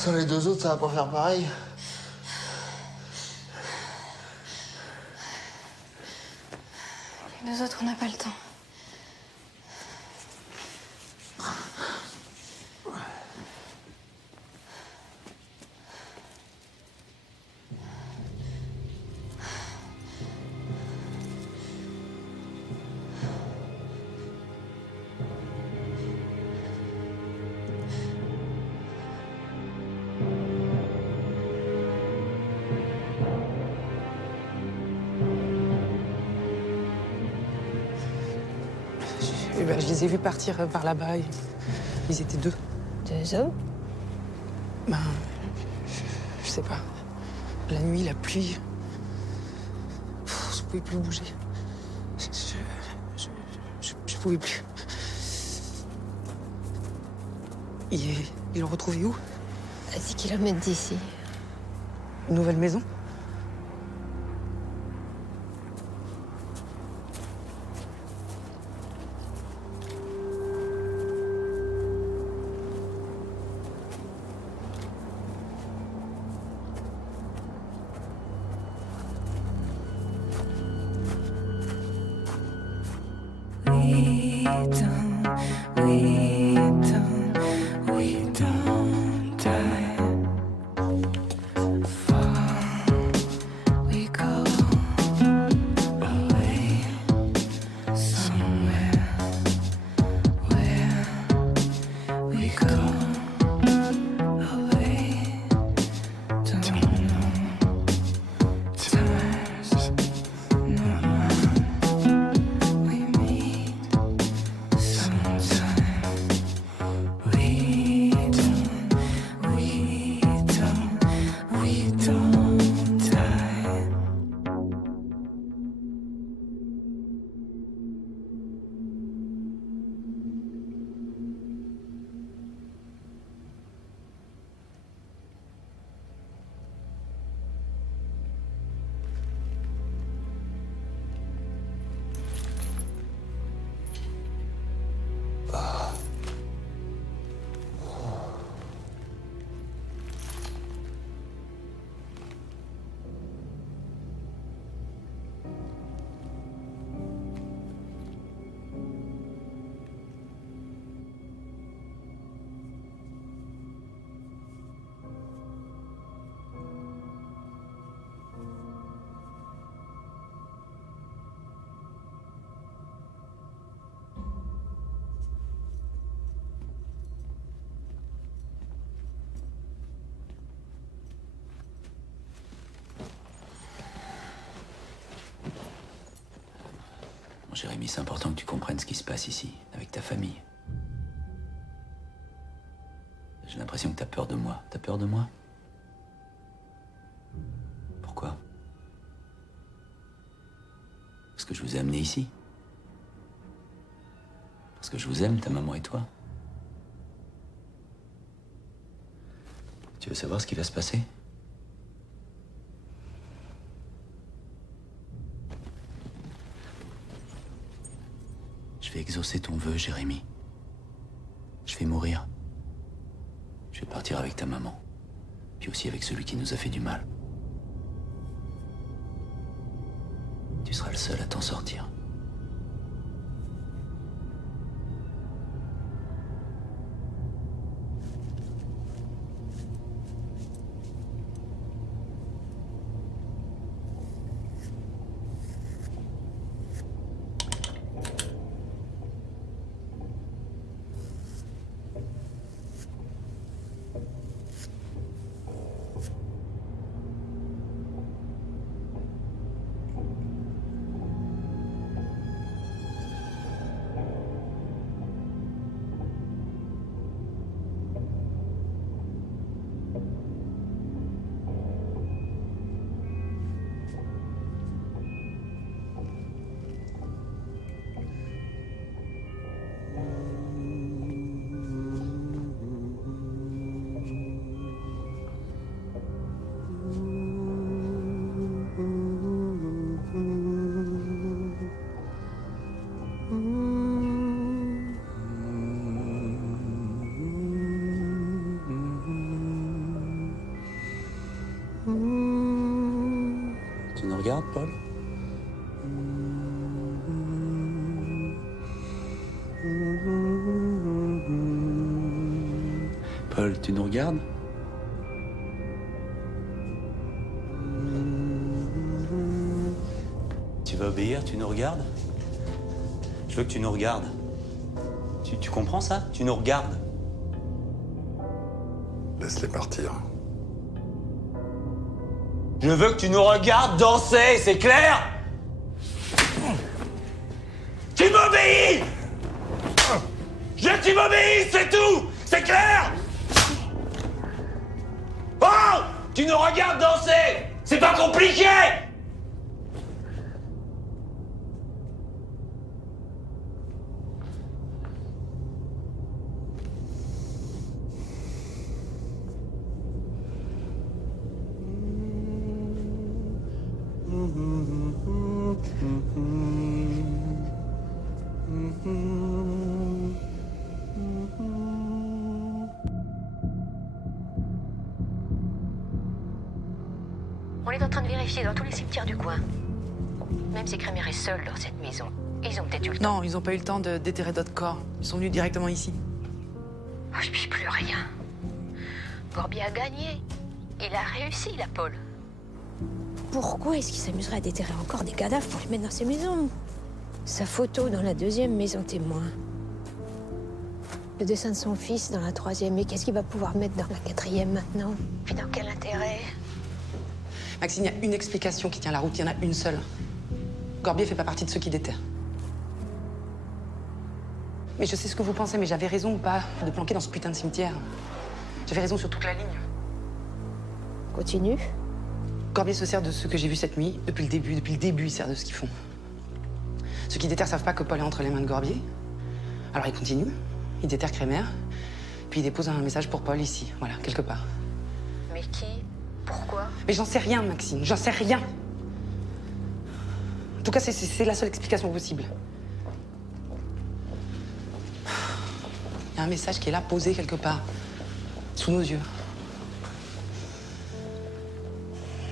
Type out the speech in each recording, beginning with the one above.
Sans les deux autres, ça va pas faire pareil. Les deux autres, on n'a pas le temps. Je les ai vus partir par là-bas. Ils étaient deux. Deux hommes? Ben, je sais pas. La nuit, la pluie. Je pouvais plus bouger. Je pouvais plus. Ils l'ont retrouvé où? À 10 kilomètres d'ici. Une nouvelle maison? We don't die. We go away somewhere where we go away. Don't know times no more. We meet sometime. We don't die. Bon, Jérémy, c'est important que tu comprennes ce qui se passe ici, avec ta famille. J'ai l'impression que t'as peur de moi. T'as peur de moi? Pourquoi? Parce que je vous ai amené ici. Parce que je vous aime, ta maman et toi. Tu veux savoir ce qui va se passer? Je vais exaucer ton vœu, Jérémy. Je vais mourir. Je vais partir avec ta maman. Puis aussi avec celui qui nous a fait du mal. Tu seras le seul à t'en sortir. regardes, Paul? Paul, tu nous regardes? Tu vas obéir, tu nous regardes? Je veux que tu nous regardes. Tu comprends ça? Tu nous regardes. Laisse-les partir. Je veux que tu nous regardes danser, c'est clair? Tu m'obéis! Tu m'obéis, c'est tout! C'est clair? Oh! Tu nous regardes danser! C'est pas compliqué! On est en train de vérifier dans tous les cimetières du coin. Même si Crémer est seul dans cette maison, ils ont peut-être eu le temps. Non, ils n'ont pas eu le temps de déterrer d'autres corps. Ils sont venus directement ici. Oh, je puis plus rien. Gorbier a gagné. Il a réussi, la Paul. Pourquoi est-ce qu'il s'amuserait à déterrer encore des cadavres pour les mettre dans ses maisons? Sa photo dans la 2e maison témoin. Le dessin de son fils dans la 3e. Et qu'est-ce qu'il va pouvoir mettre dans la 4e maintenant? Puis dans quel intérêt? Maxine, il y a une explication qui tient la route, il y en a une seule. Gorbier fait pas partie de ceux qui déterrent. Mais je sais ce que vous pensez, mais j'avais raison ou pas de planquer dans ce putain de cimetière. J'avais raison sur toute la ligne. Continue. Gorbier se sert de ce que j'ai vu cette nuit, depuis le début, il sert de ce qu'ils font. Ceux qui déterrent savent pas que Paul est entre les mains de Gorbier. Alors ils continuent, ils déterrent Crémer, puis ils déposent un message pour Paul ici, voilà, quelque part. Mais qui? Pourquoi? Mais j'en sais rien, Maxine, j'en sais rien. En tout cas, c'est la seule explication possible. Il y a un message qui est là, posé quelque part, sous nos yeux.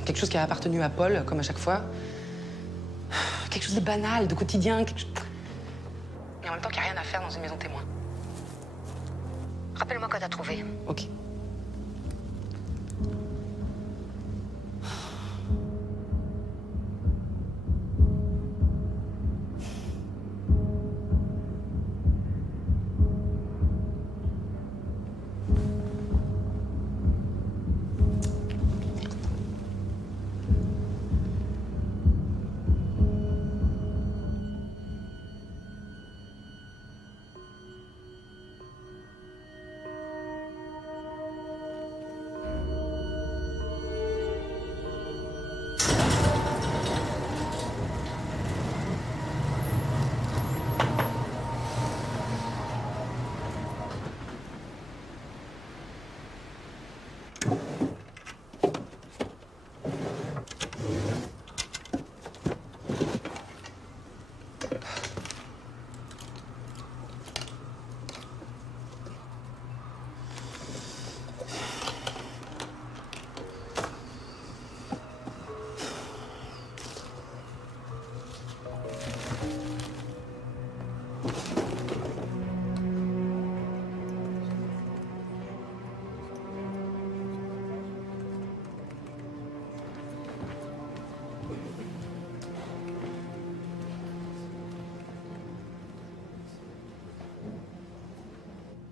Quelque chose qui a appartenu à Paul, comme à chaque fois. Quelque chose de banal, de quotidien, quelque chose... Et en même temps qu'il n'y a rien à faire dans une maison témoin. Rappelle-moi quand t'as trouvé. Ok.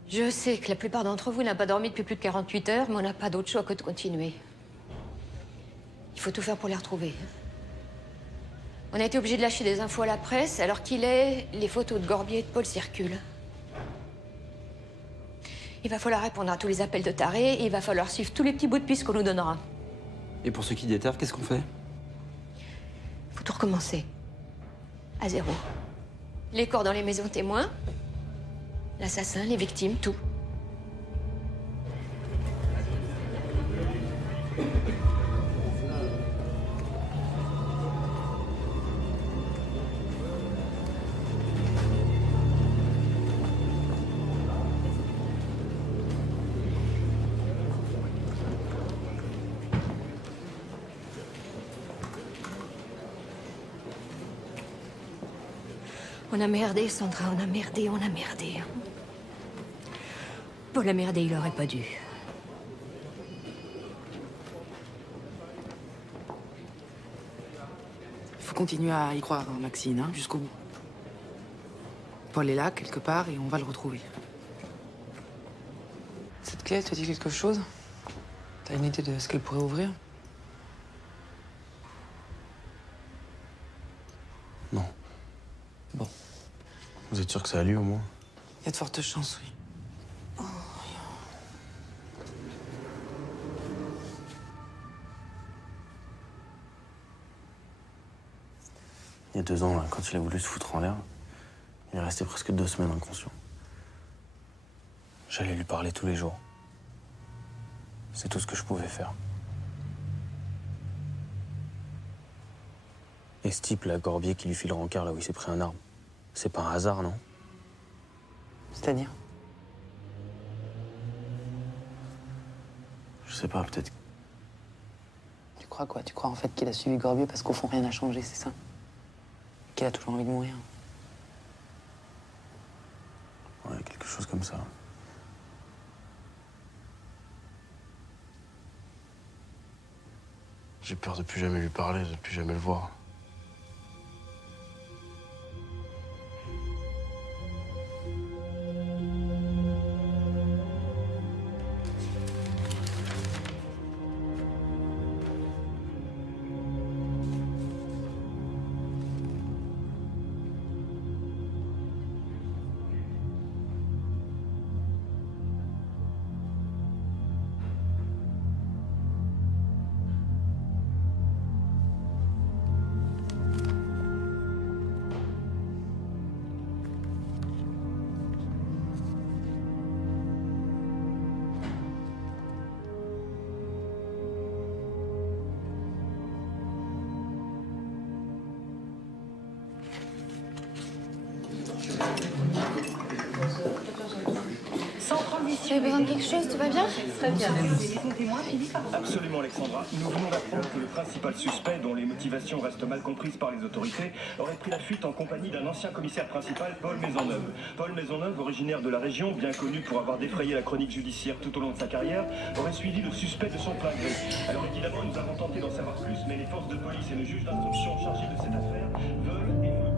Je sais que la plupart d'entre vous n'ont pas dormi depuis plus de 48 heures, mais on n'a pas d'autre choix que de continuer. Il faut tout faire pour les retrouver. On a été obligé de lâcher des infos à la presse, alors qu'il est, les photos de Gorbier et de Paul circulent. Il va falloir répondre à tous les appels de tarés, et il va falloir suivre tous les petits bouts de piste qu'on nous donnera. Et pour ceux qui déterrent, qu'est-ce qu'on fait? Faut tout recommencer. À zéro. Les corps dans les maisons témoins, l'assassin, les victimes, tout. On a merdé, Sandra, on a merdé, on a merdé. Paul a merdé, il aurait pas dû. Il faut continuer à y croire, hein, Maxine, hein, jusqu'au bout. Paul est là, quelque part, et on va le retrouver. Cette clé, elle te dit quelque chose? T'as une idée de ce qu'elle pourrait ouvrir? Non. Bon. Vous êtes sûr que ça a lieu au moins? Il y a de fortes chances, oui. Il y a 2 ans, là, quand il a voulu se foutre en l'air, il est resté presque 2 semaines inconscient. J'allais lui parler tous les jours. C'est tout ce que je pouvais faire. Et ce type, là, Gorbier, qui lui file le rencard là où il s'est pris un arbre, c'est pas un hasard, non? C'est-à-dire? Je sais pas, peut-être. Tu crois quoi? Tu crois en fait qu'il a suivi Gorbier parce qu'au fond rien n'a changé, c'est ça? Qu'il a toujours envie de mourir? Ouais, quelque chose comme ça. J'ai peur de plus jamais lui parler, de plus jamais le voir. Tu as besoin de quelque chose? Tout va bien? Absolument, Alexandra. Nous venons d'apprendre que le principal suspect, dont les motivations restent mal comprises par les autorités, aurait pris la fuite en compagnie d'un ancien commissaire principal, Paul Maisonneuve. Paul Maisonneuve, originaire de la région, bien connu pour avoir défrayé la chronique judiciaire tout au long de sa carrière, aurait suivi le suspect de son plein gré. Alors évidemment, nous avons tenté d'en savoir plus, mais les forces de police et le juge d'instruction chargé de cette affaire veulent et nous le...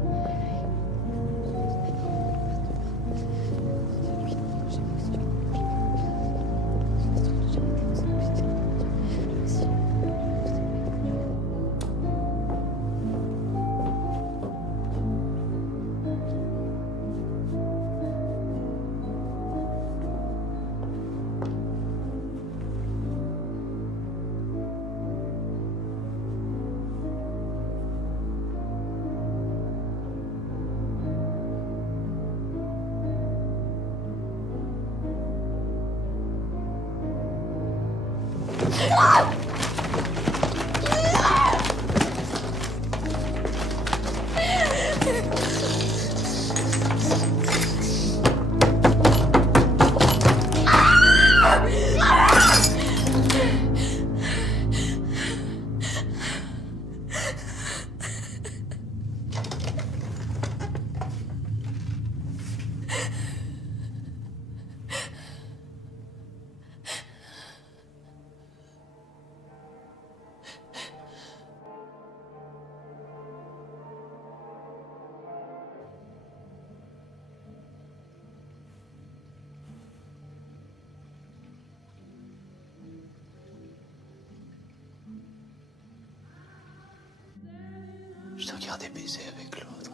Je te regardais baiser avec l'autre.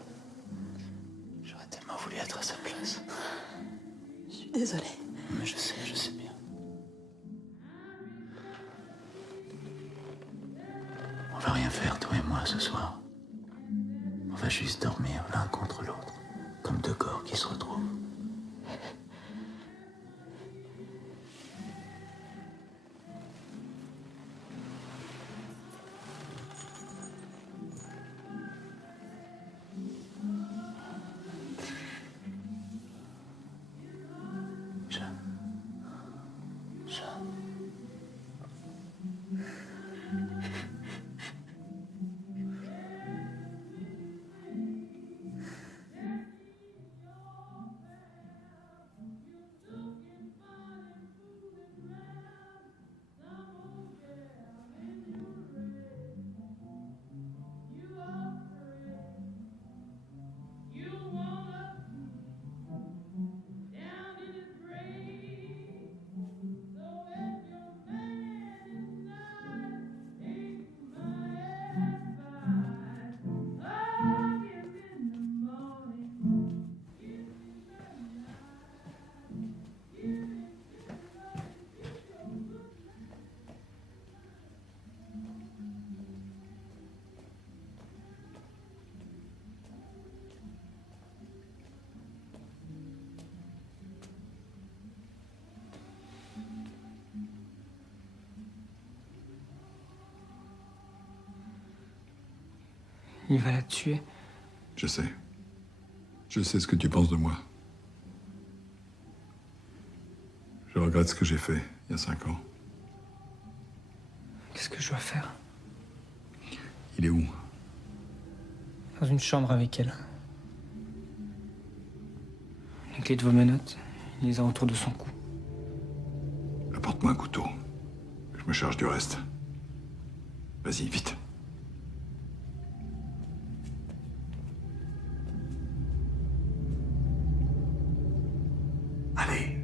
J'aurais tellement voulu être à sa place. Je suis désolée. Mais je sais bien. On va rien faire, toi et moi, ce soir. On va juste dormir l'un contre l'autre, comme 2 corps qui se retrouvent. Il va la tuer. Je sais. Je sais ce que tu penses de moi. Je regrette ce que j'ai fait il y a 5 ans. Qu'est-ce que je dois faire? Il est où? Dans une chambre avec elle. Les clés de vos menottes, il les a autour de son cou. Apporte-moi un couteau. Je me charge du reste. Vas-y, vite. Allez.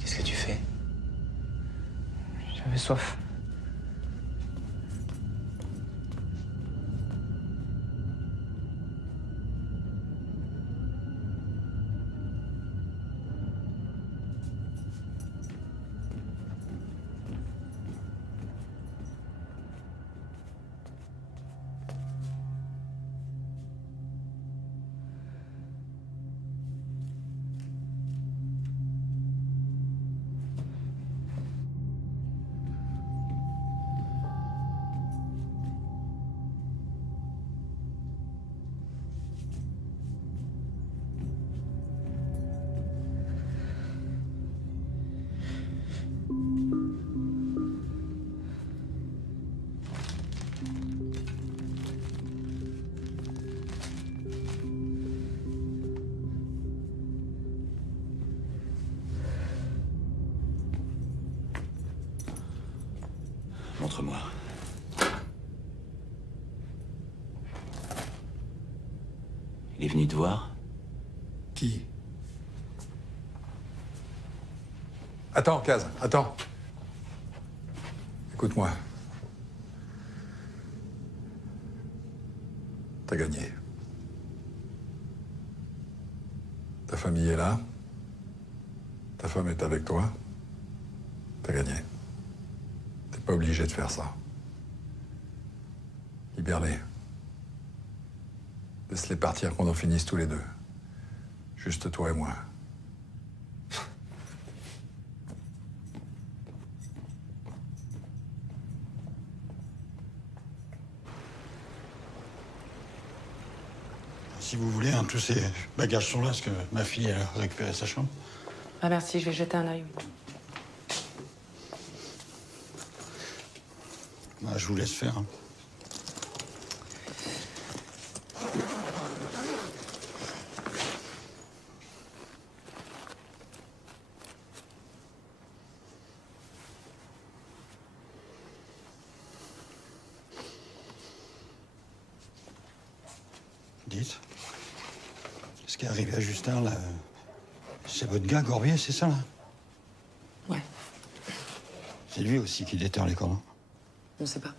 Qu'est-ce que tu fais? J'avais soif. Montre-moi. Il est venu te voir? Qui? Attends, Kaz, attends. Écoute-moi. T'as gagné. Ta famille est là. Ta femme est avec toi. T'as gagné. T'es pas obligé de faire ça. Libère-les. Laisse-les partir qu'on en finisse tous les deux. Juste toi et moi. Si vous voulez, hein, tous ces bagages sont là, parce que ma fille elle a récupéré sa chambre. Ah merci, je vais jeter un œil. Bah, je vous laisse faire. Hein. Dites, ce qui est arrivé à Justin, là, c'est votre gars, Gorbier, c'est ça, là? Ouais. C'est lui aussi qui déterre les corps. On sait pas.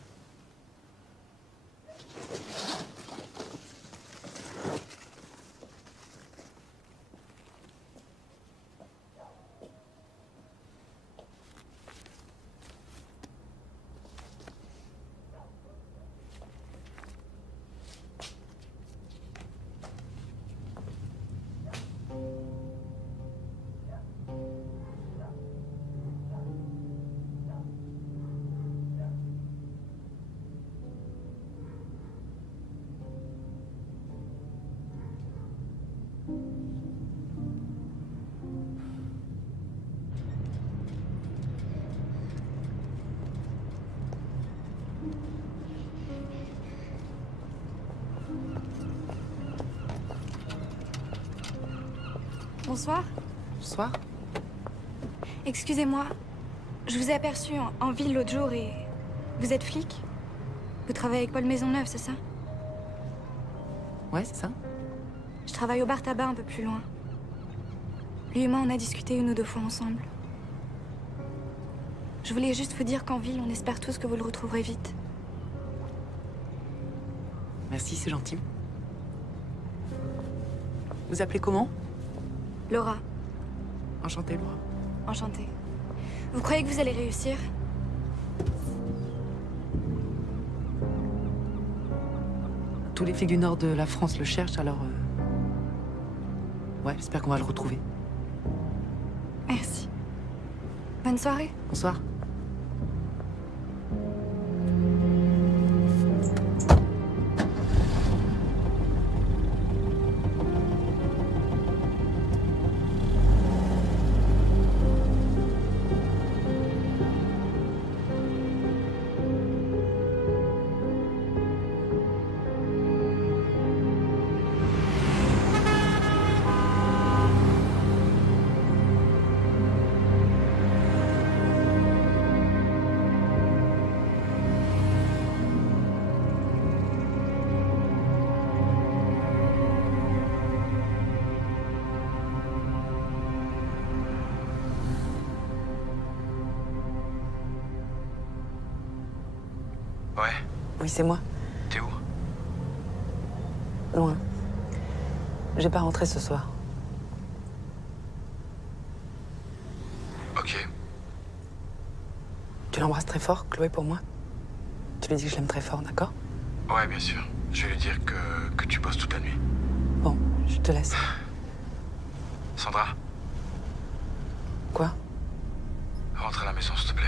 Bonsoir. Bonsoir. Excusez-moi, je vous ai aperçu en ville l'autre jour et... Vous êtes flic? Vous travaillez avec Paul Maisonneuve, c'est ça? Ouais, c'est ça. Je travaille au bar tabac un peu plus loin. Lui et moi, on a discuté une ou deux fois ensemble. Je voulais juste vous dire qu'en ville, on espère tous que vous le retrouverez vite. Merci, c'est gentil. Vous appelez comment? Laura. Enchantée, Laura. Enchantée. Vous croyez que vous allez réussir? Tous les flics du nord de la France le cherchent, alors... Ouais, j'espère qu'on va le retrouver. Merci. Bonne soirée. Bonsoir. Ouais. Oui, c'est moi. T'es où? Loin. J'ai pas rentré ce soir. Ok. Tu l'embrasses très fort, Chloé, pour moi? Tu lui dis que je l'aime très fort, d'accord? Ouais, bien sûr. Je vais lui dire que tu bosses toute la nuit. Bon, je te laisse. Sandra, Quoi? rentre à la maison, s'il te plaît.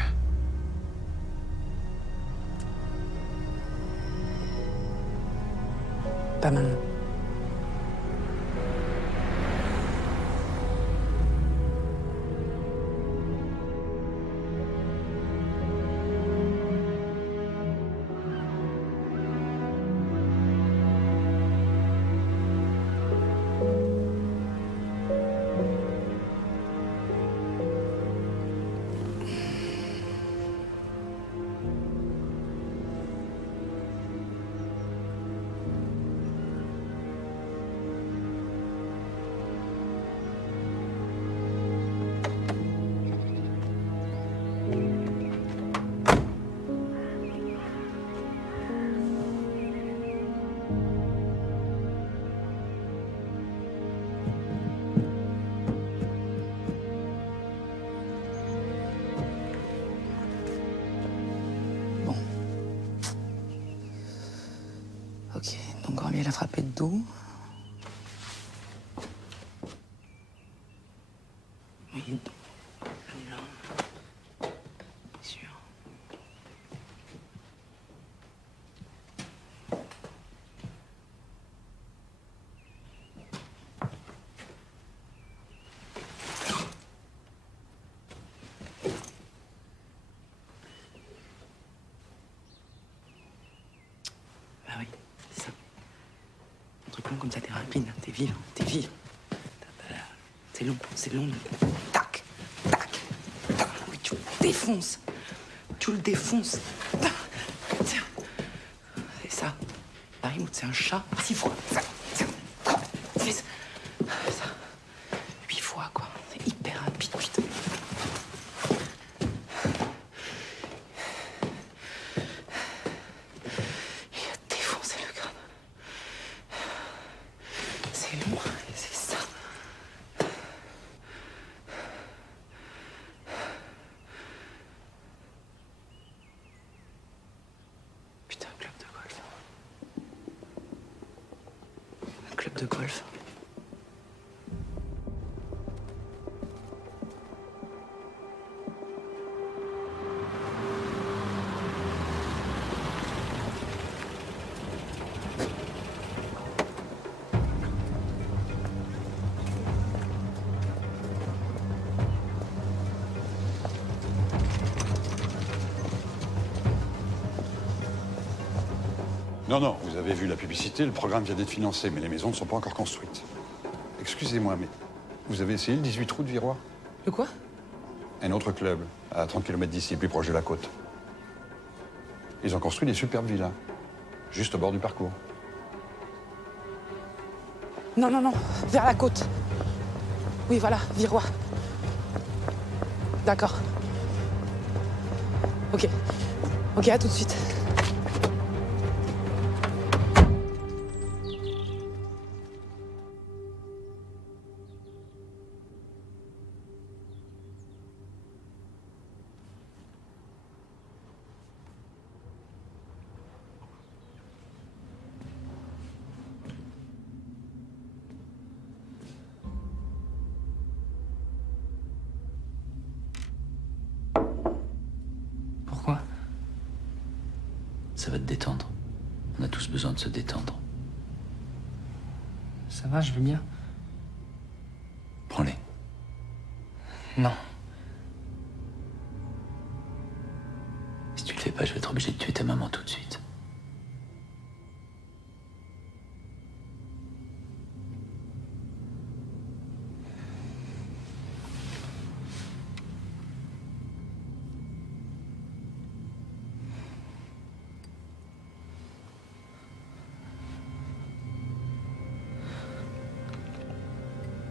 Pas maintenant. Ok, donc Gramier l'a frappé de dos. Oui, de dos. Là. Bien sûr. Bah oui, c'est ça. Un truc long comme ça, t'es rapide, hein, t'es vivant, t'es vivant. C'est long, c'est long. Tac, tac, tac. Oui, tu le défonces. Tu le défonces. Tiens. C'est ça. Marie-Maud, c'est un chat 6 fois. Ça, tiens. Fais ça. Ça. 8 fois, quoi. C'est hyper rapide, putain. Il a défoncé le crâne. C'est long, c'est ça. Putain, club de golf. Un club de golf. Non, non, vous avez vu la publicité, le programme vient d'être financé, mais les maisons ne sont pas encore construites. Excusez-moi, mais Vous avez essayé le 18 rue de Virois? Le quoi? Un autre club, à 30 km d'ici, plus proche de la côte. Ils ont construit des superbes villas, juste au bord du parcours. Non, non, non, vers la côte. Oui, voilà, Virois. D'accord. Ok. Ok, à tout de suite. Pourquoi? Ça va te détendre. On a tous besoin de se détendre. Ça va, je vais bien. Prends-les. Non. Si tu le fais pas, je vais être obligé de tuer ta maman tout de suite.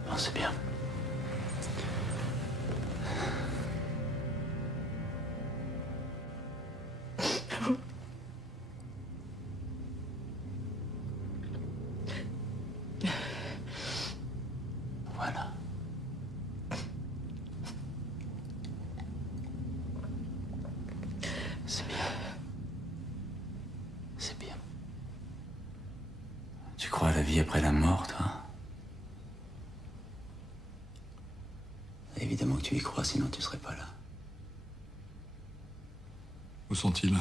Non, c'est bien. Voilà. C'est bien. C'est bien. Tu crois à la vie après la mort, toi? Évidemment que tu y crois, sinon tu serais pas là. Où sont-ils?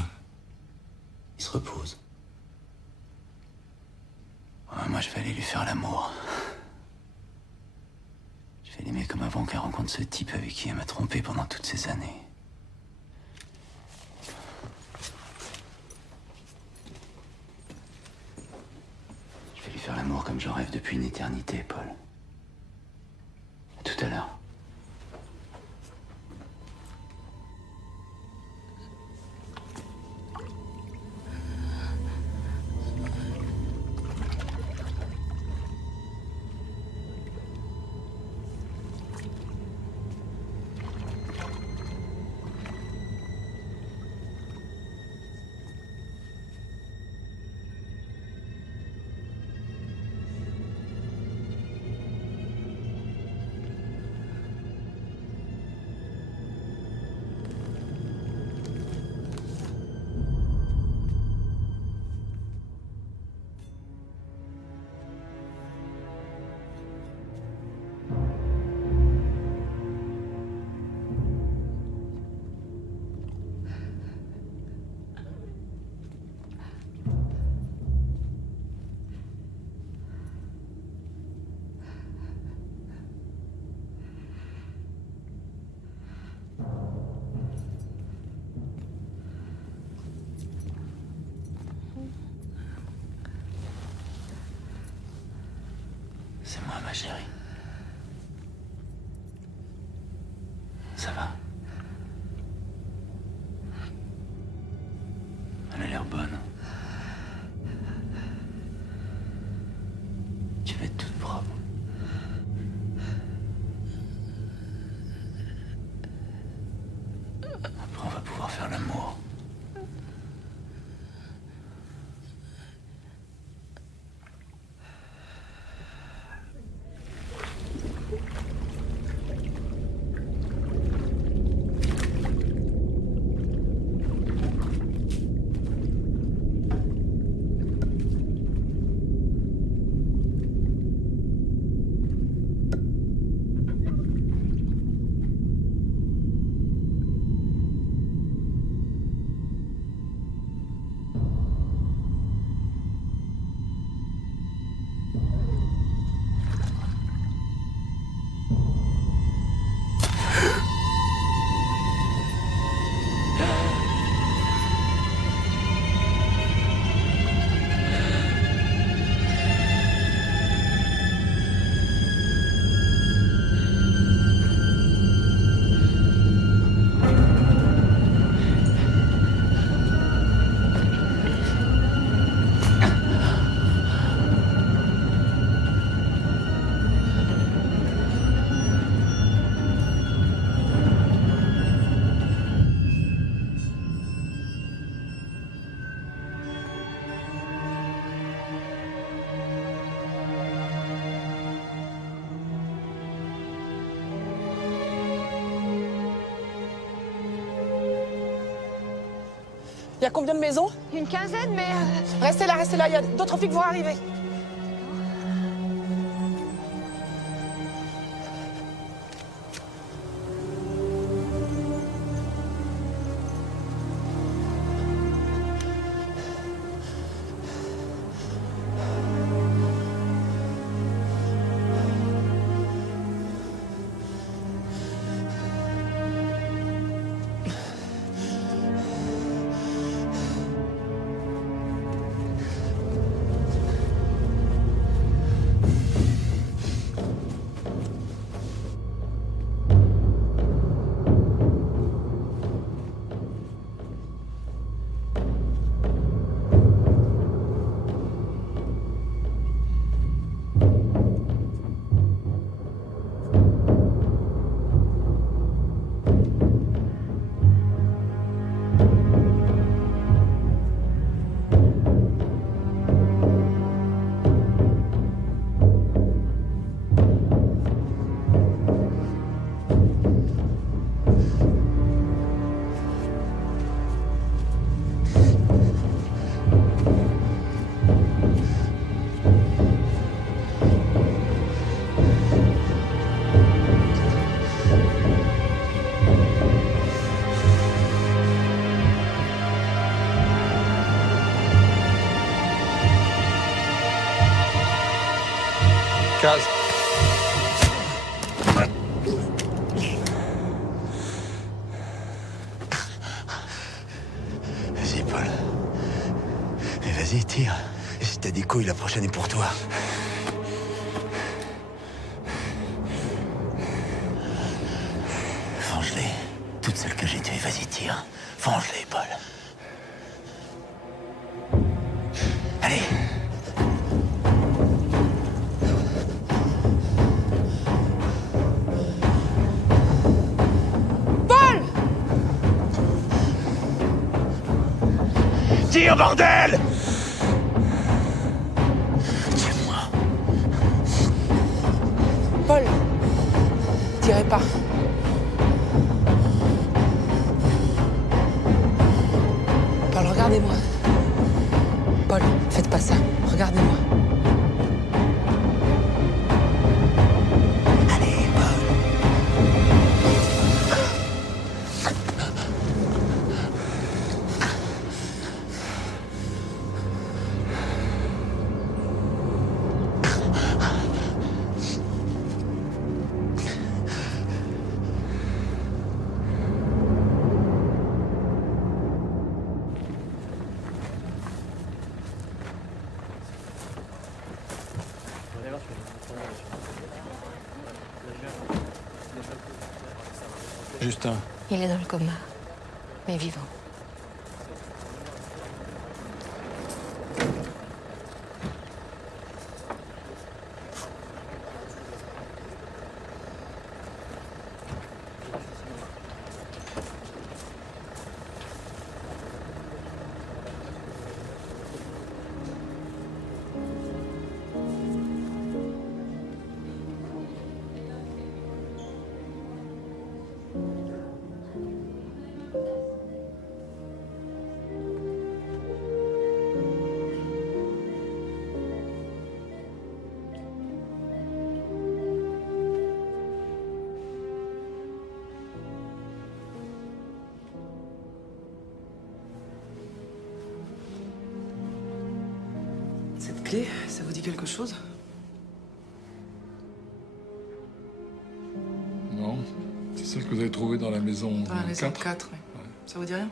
Il se repose. Ouais, moi, je vais aller lui faire l'amour. Je vais l'aimer comme avant qu'elle rencontre ce type avec qui elle m'a trompé pendant toutes ces années. Je vais lui faire l'amour comme j'en rêve depuis une éternité, Paul. À tout à l'heure. C'est moi, ma chérie. Ça va? Elle a l'air bonne. Tu vas être toute propre. Après, on va pouvoir faire l'amour. Il y a combien de maisons? Une quinzaine, mais... Restez là, il y a d'autres flics vont arriver. Case. Vas-y, Paul. Mais vas-y, tire. Et si t'as des couilles, la prochaine est pour toi. Venge-les. Toutes celles que j'ai tuées, vas-y, tire. Venge-les, Paul. Allez. Tire, bordel! Tiens-moi. Paul, tirez pas. Paul, regardez-moi. Paul, faites pas ça. Regardez-moi. Allez, Paul. Justin. Il est dans le coma, mais vivant. Cette clé, ça vous dit quelque chose? Non. C'est celle que vous avez trouvée dans la maison Dans la maison 4. 4, oui. Ça vous dit rien?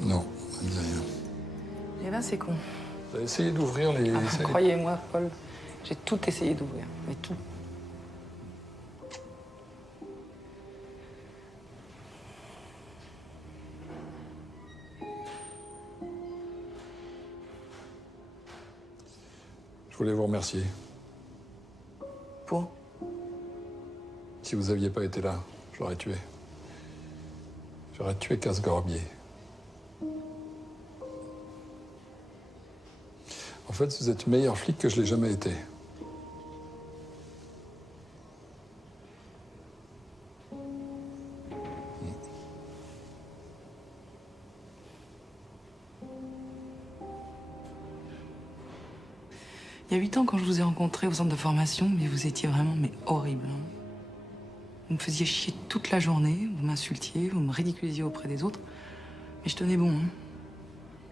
Non, ça me dit rien. Eh ben, c'est con. Vous avez essayé d'ouvrir les... Ah, croyez-moi, Paul, j'ai tout essayé d'ouvrir, mais tout. Je voulais vous remercier. Pour? Si vous n'aviez pas été là, je l'aurais tué. J'aurais tué Casse-Gorbier. En fait, vous êtes meilleur flic que je l'ai jamais été. Il y a 8 ans, quand je vous ai rencontré au centre de formation, mais vous étiez vraiment horrible. Hein. Vous me faisiez chier toute la journée, vous m'insultiez, vous me ridiculisiez auprès des autres. Mais je tenais bon. Hein.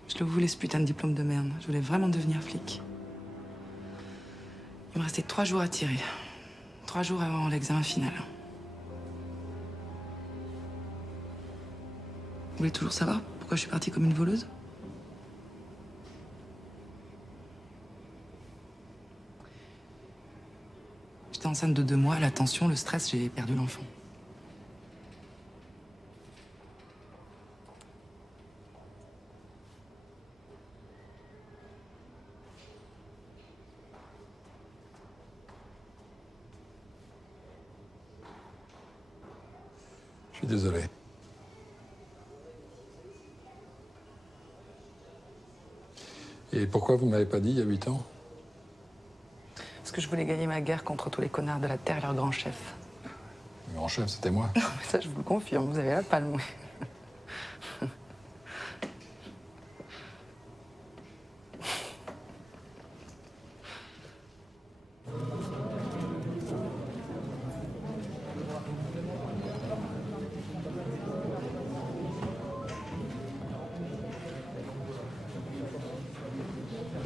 Je le voulais, ce putain de diplôme de merde. Je voulais vraiment devenir flic. Il me restait 3 jours à tirer. 3 jours avant l'examen final. Vous voulez toujours savoir pourquoi je suis partie comme une voleuse? J'étais enceinte de 2 mois, la tension, le stress, j'ai perdu l'enfant. Je suis désolé. Et pourquoi vous ne m'avez pas dit il y a 8 ans? Parce que je voulais gagner ma guerre contre tous les connards de la Terre et leur grand chef. Le grand chef, c'était moi. Non, mais ça, je vous le confirme, vous avez la palme.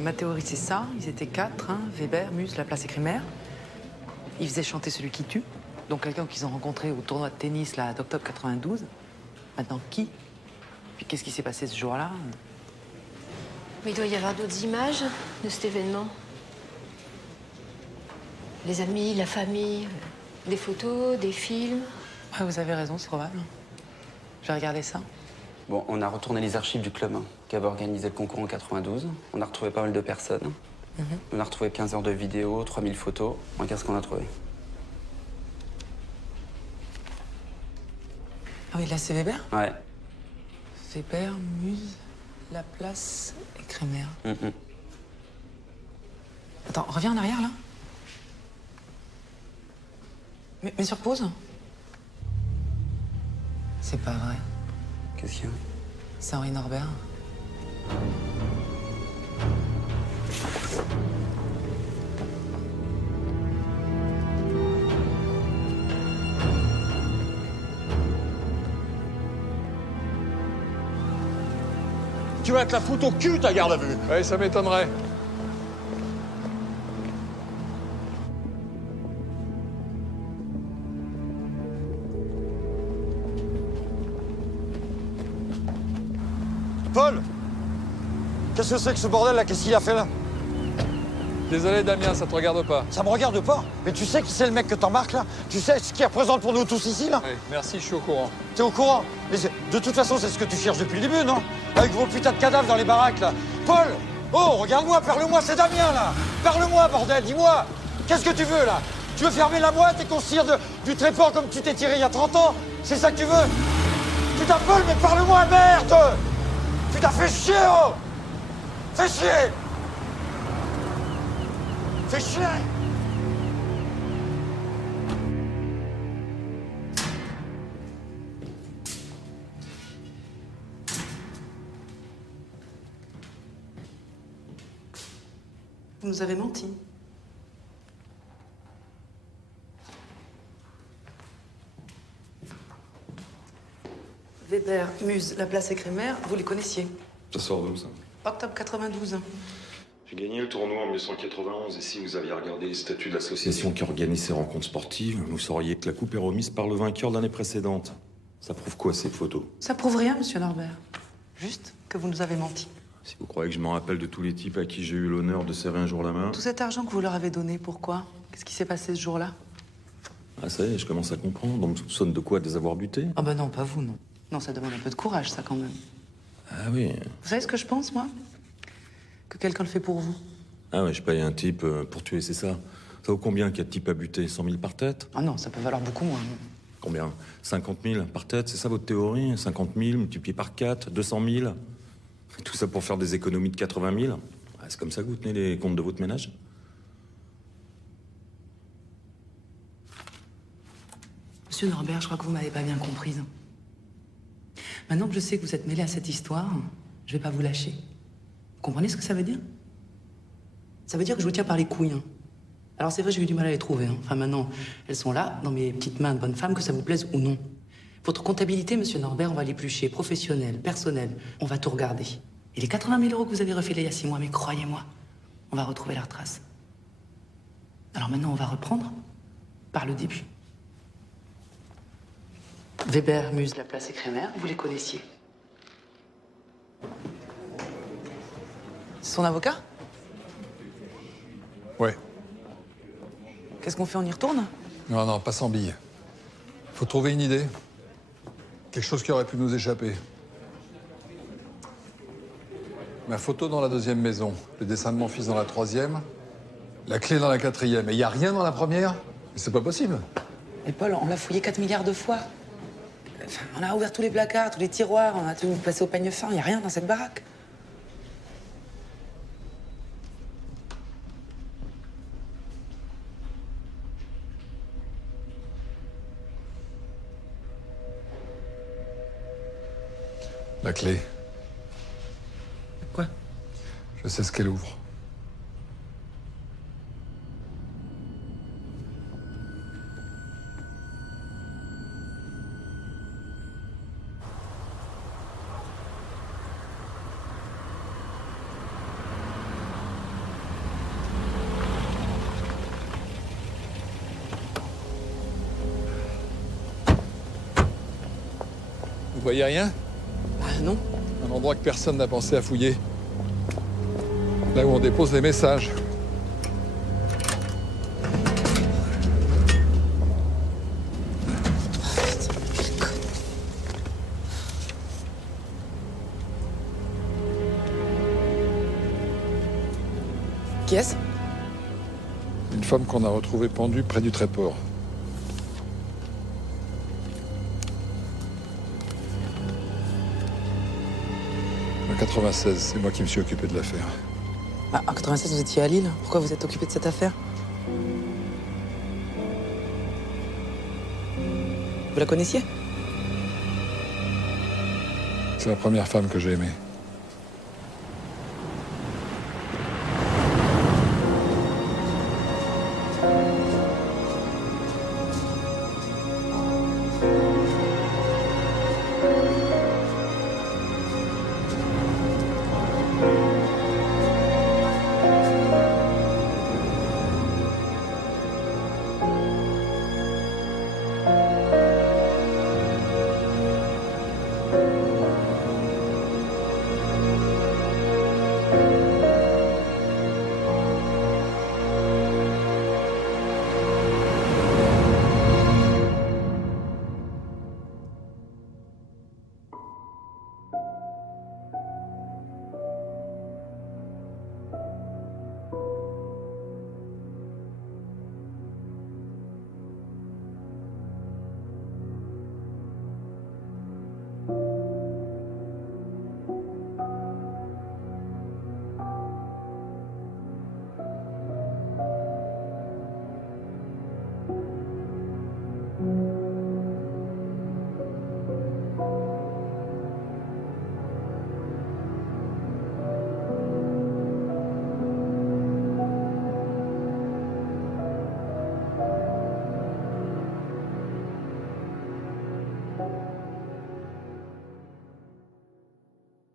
Ma théorie, c'est ça. Ils étaient 4, hein. Weber, Muse, Laplace et Crémer. Ils faisaient chanter celui qui tue. Donc quelqu'un qu'ils ont rencontré au tournoi de tennis, là, d'octobre 92. Maintenant, qui? Puis qu'est-ce qui s'est passé ce jour-là? Mais il doit y avoir d'autres images de cet événement. Les amis, la famille, des photos, des films. Ouais, vous avez raison, c'est probable. Je vais regarder ça. Bon, on a retourné les archives du club qui avait organisé le concours en 92. On a retrouvé pas mal de personnes. On a retrouvé 15 heures de vidéos, 3000 photos. Regarde ce qu'on a trouvé. Ah oui, là, c'est Weber? Ouais. Weber, Muse, Laplace et Crémer. Attends, reviens en arrière, là. Mais sur pause. C'est pas vrai. Qu'est-ce qu'il y a? C'est Henri Norbert. Tu vas te la foutre au cul, ta garde à vue. Oui, ça m'étonnerait. Paul! Qu'est-ce que c'est que ce bordel là? Qu'est-ce qu'il a fait là? Désolé, Damien, ça te regarde pas. Ça me regarde pas? Mais tu sais qui c'est le mec que t'embarques là? Tu sais ce qu'il représente pour nous tous ici là? Oui, merci, je suis au courant. T'es au courant? Mais de toute façon, c'est ce que tu cherches depuis le début, non? Avec vos putains de cadavres dans les baraques là. Paul! Oh, regarde-moi, parle-moi, c'est Damien là! Parle-moi, bordel, dis-moi! Qu'est-ce que tu veux là? Tu veux fermer la boîte et qu'on se tire du tréport comme tu t'es tiré il y a 30 ans? C'est ça que tu veux? Putain, Paul, mais parle-moi, merde! Putain, fais chier, oh! Fais chier! Fais chier! Vous nous avez menti. Weber, Muse, Laplace et Crémer, vous les connaissiez? Ça sort d'où, ça? Octobre 92. J'ai gagné le tournoi en 1991 et si vous aviez regardé les statuts de l'association qui organise ces rencontres sportives, vous sauriez que la coupe est remise par le vainqueur de l'année précédente. Ça prouve quoi, ces photos? Ça prouve rien, monsieur Norbert. Juste que vous nous avez menti. Si vous croyez que je m'en rappelle de tous les types à qui j'ai eu l'honneur de serrer un jour la main... Tout cet argent que vous leur avez donné, pourquoi? Qu'est-ce qui s'est passé ce jour-là? Ah ça y est, je commence à comprendre. On me soupçonne de quoi? De les avoir butés? Ah bah non, pas vous, non. Non, ça demande un peu de courage, ça, quand même. Ah oui. Vous savez ce que je pense, moi? Que quelqu'un le fait pour vous. Ah ouais, je paye un type pour tuer, c'est ça? Ça vaut combien qu'il y a de types à buter? 100 000 par tête? Ah non, ça peut valoir beaucoup moins. Combien? 50 000 par tête, c'est ça votre théorie? 50 000 multiplié par 4, 200 000? Tout ça pour faire des économies de 80 000? Ah, c'est comme ça que vous tenez les comptes de votre ménage? Monsieur Norbert, je crois que vous m'avez pas bien comprise. Maintenant que je sais que vous êtes mêlé à cette histoire, je vais pas vous lâcher. Vous comprenez ce que ça veut dire? Ça veut dire que je vous tiens par les couilles. Hein. Alors c'est vrai, j'ai eu du mal à les trouver. Hein. Enfin maintenant, elles sont là, dans mes petites mains de bonne femme, que ça vous plaise ou non. Votre comptabilité, monsieur Norbert, on va l'éplucher. Professionnel, personnel, on va tout regarder. Et les 80 000 € que vous avez refilés il y a 6 mois, mais croyez-moi, on va retrouver leurs traces. Alors maintenant, on va reprendre par le début. Weber, Muse, Laplace et Kremer, vous les connaissiez. C'est son avocat? Ouais. Qu'est-ce qu'on fait, on y retourne? Non, non, pas sans billes. Faut trouver une idée. Quelque chose qui aurait pu nous échapper. Ma photo dans la 2e maison, le dessin de mon fils dans la 3e, la clé dans la 4e. Et y a rien dans la première? Mais c'est pas possible. Mais Paul, on l'a fouillé 4 milliards de fois. Enfin, on a ouvert tous les placards, tous les tiroirs, on a tout passé au peigne fin, y a rien dans cette baraque. La clé. Quoi? Je sais ce qu'elle ouvre. Vous voyez rien? Bah non. Un endroit que personne n'a pensé à fouiller. Là où on dépose les messages. Qui est-ce? Une femme qu'on a retrouvée pendue près du Tréport. En 96, c'est moi qui me suis occupé de l'affaire. Ah, en 96, vous étiez à Lille. Pourquoi vous êtes occupé de cette affaire? Vous la connaissiez? C'est la première femme que j'ai aimée.